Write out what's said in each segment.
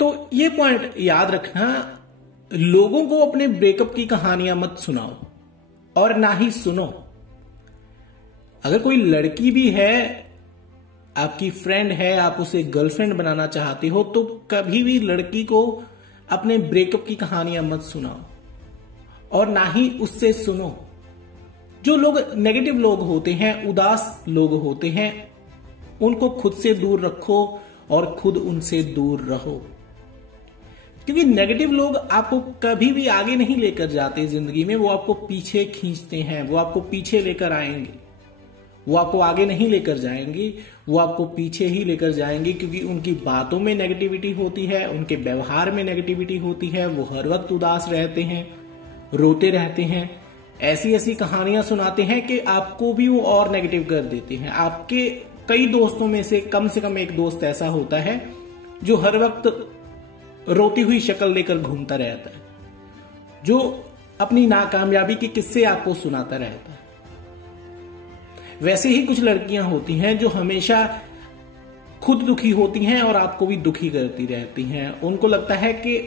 तो ये पॉइंट याद रखना, लोगों को अपने ब्रेकअप की कहानियां मत सुनाओ और ना ही सुनो। अगर कोई लड़की भी है, आपकी फ्रेंड है, आप उसे गर्लफ्रेंड बनाना चाहते हो, तो कभी भी लड़की को अपने ब्रेकअप की कहानियां मत सुनाओ और ना ही उससे सुनो। जो लोग नेगेटिव लोग होते हैं, उदास लोग होते हैं, उनको खुद से दूर रखो और खुद उनसे दूर रहो। क्योंकि नेगेटिव लोग आपको कभी भी आगे नहीं लेकर जाते जिंदगी में, वो आपको पीछे खींचते हैं, वो आपको पीछे लेकर आएंगे, वो आपको आगे नहीं लेकर जाएंगे, वो आपको पीछे ही लेकर जाएंगे। क्योंकि उनकी बातों में नेगेटिविटी होती है, उनके व्यवहार में नेगेटिविटी होती है, वो हर वक्त उदास रहते हैं, रोते रहते हैं, ऐसी ऐसी कहानियां सुनाते हैं कि आपको भी वो और नेगेटिव कर देते हैं। आपके कई दोस्तों में से कम एक दोस्त ऐसा होता है जो हर वक्त रोती हुई शक्ल लेकर घूमता रहता है, जो अपनी नाकामयाबी के किस्से आपको सुनाता रहता है। वैसे ही कुछ लड़कियां होती हैं जो हमेशा खुद दुखी होती हैं और आपको भी दुखी करती रहती हैं। उनको लगता है कि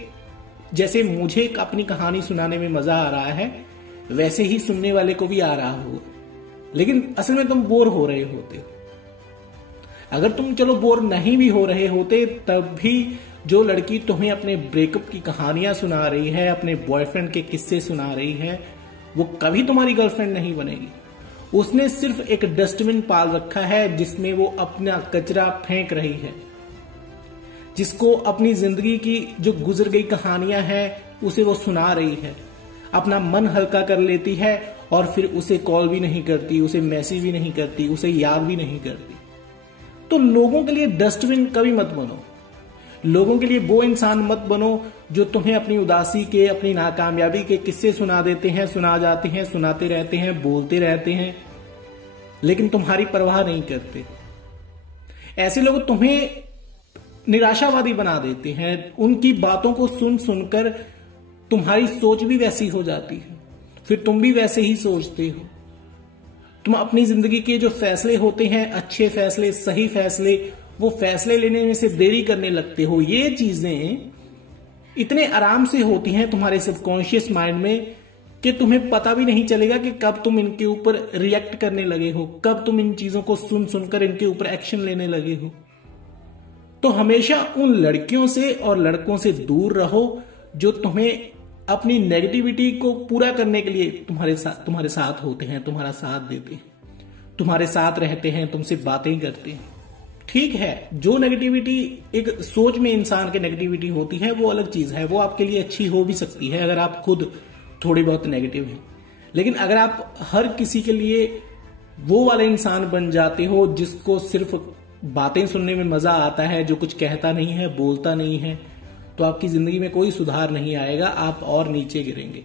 जैसे मुझे अपनी कहानी सुनाने में मजा आ रहा है, वैसे ही सुनने वाले को भी आ रहा होगा, लेकिन असल में तुम बोर हो रहे होते। अगर तुम चलो बोर नहीं भी हो रहे होते, तब भी जो लड़की तुम्हें अपने ब्रेकअप की कहानियां सुना रही है, अपने बॉयफ्रेंड के किस्से सुना रही है, वो कभी तुम्हारी गर्लफ्रेंड नहीं बनेगी। उसने सिर्फ एक डस्टबिन पाल रखा है जिसमें वो अपना कचरा फेंक रही है, जिसको अपनी जिंदगी की जो गुजर गई कहानियां हैं उसे वो सुना रही है, अपना मन हल्का कर लेती है और फिर उसे कॉल भी नहीं करती, उसे मैसेज भी नहीं करती, उसे याद भी नहीं करती। तो लोगों के लिए डस्टबिन कभी मत बनो। लोगों के लिए वो इंसान मत बनो जो तुम्हें अपनी उदासी के, अपनी नाकामयाबी के किस्से सुना देते हैं, सुना जाते हैं, सुनाते रहते हैं, बोलते रहते हैं, लेकिन तुम्हारी परवाह नहीं करते। ऐसे लोग तुम्हें निराशावादी बना देते हैं। उनकी बातों को सुन सुनकर तुम्हारी सोच भी वैसी हो जाती है, फिर तुम भी वैसे ही सोचते हो। तुम अपनी जिंदगी के जो फैसले होते हैं, अच्छे फैसले, सही फैसले, वो फैसले लेने में से देरी करने लगते हो। ये चीजें इतने आराम से होती हैं तुम्हारे सबकॉन्शियस माइंड में कि तुम्हें पता भी नहीं चलेगा कि कब तुम इनके ऊपर रिएक्ट करने लगे हो, कब तुम इन चीजों को सुन सुनकर इनके ऊपर एक्शन लेने लगे हो। तो हमेशा उन लड़कियों से और लड़कों से दूर रहो जो तुम्हें अपनी नेगेटिविटी को पूरा करने के लिए तुम्हारे साथ होते हैं, तुम्हारा साथ देते हैं, तुम्हारे साथ रहते हैं, तुमसे बातें करते हैं। ठीक है, जो नेगेटिविटी एक सोच में इंसान की नेगेटिविटी होती है वो अलग चीज है, वो आपके लिए अच्छी हो भी सकती है अगर आप खुद थोड़ी बहुत नेगेटिव हैं। लेकिन अगर आप हर किसी के लिए वो वाला इंसान बन जाते हो जिसको सिर्फ बातें सुनने में मजा आता है, जो कुछ कहता नहीं है, बोलता नहीं है, तो आपकी जिंदगी में कोई सुधार नहीं आएगा, आप और नीचे गिरेंगे।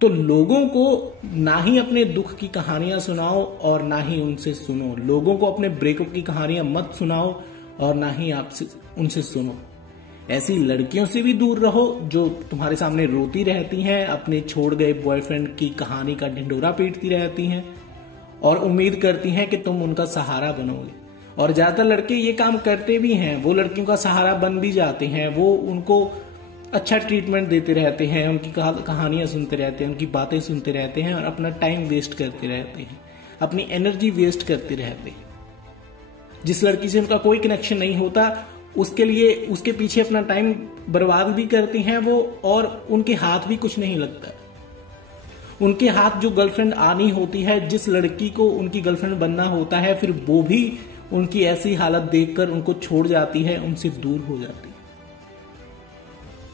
तो लोगों को ना ही अपने दुख की कहानियां सुनाओ और ना ही उनसे सुनो। लोगों को अपने ब्रेकअप की कहानियां मत सुनाओ और ना ही आपसे उनसे सुनो। ऐसी लड़कियों से भी दूर रहो जो तुम्हारे सामने रोती रहती हैं, अपने छोड़ गए बॉयफ्रेंड की कहानी का ढिंढोरा पीटती रहती हैं और उम्मीद करती हैं कि तुम उनका सहारा बनोगे। और ज्यादातर लड़के ये काम करते भी हैं, वो लड़कियों का सहारा बन भी जाते हैं, वो उनको अच्छा ट्रीटमेंट देते रहते हैं, उनकी कहानियां सुनते रहते हैं, उनकी बातें सुनते रहते हैं और अपना टाइम वेस्ट करते रहते हैं, अपनी एनर्जी वेस्ट करते रहते हैं। जिस लड़की से उनका कोई कनेक्शन नहीं होता उसके लिए उसके पीछे अपना टाइम बर्बाद भी करते हैं वो, और उनके हाथ भी कुछ नहीं लगता। उनके हाथ जो गर्लफ्रेंड आनी होती है, जिस लड़की को उनकी गर्लफ्रेंड बनना होता है, फिर वो भी उनकी ऐसी हालत देखकर उनको छोड़ जाती है, उनसे दूर हो जाती है।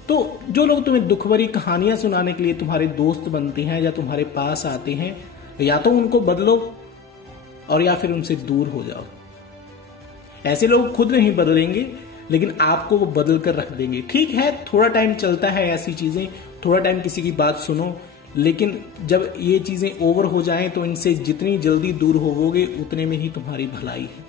तो जो लोग तुम्हें दुख भरी कहानियां सुनाने के लिए तुम्हारे दोस्त बनते हैं या तुम्हारे पास आते हैं, या तो उनको बदलो और या फिर उनसे दूर हो जाओ। ऐसे लोग खुद नहीं बदलेंगे, लेकिन आपको वो बदल कर रख देंगे। ठीक है, थोड़ा टाइम चलता है ऐसी चीजें, थोड़ा टाइम किसी की बात सुनो, लेकिन जब ये चीजें ओवर हो जाएं तो इनसे जितनी जल्दी दूर होवोगे उतने में ही तुम्हारी भलाई है।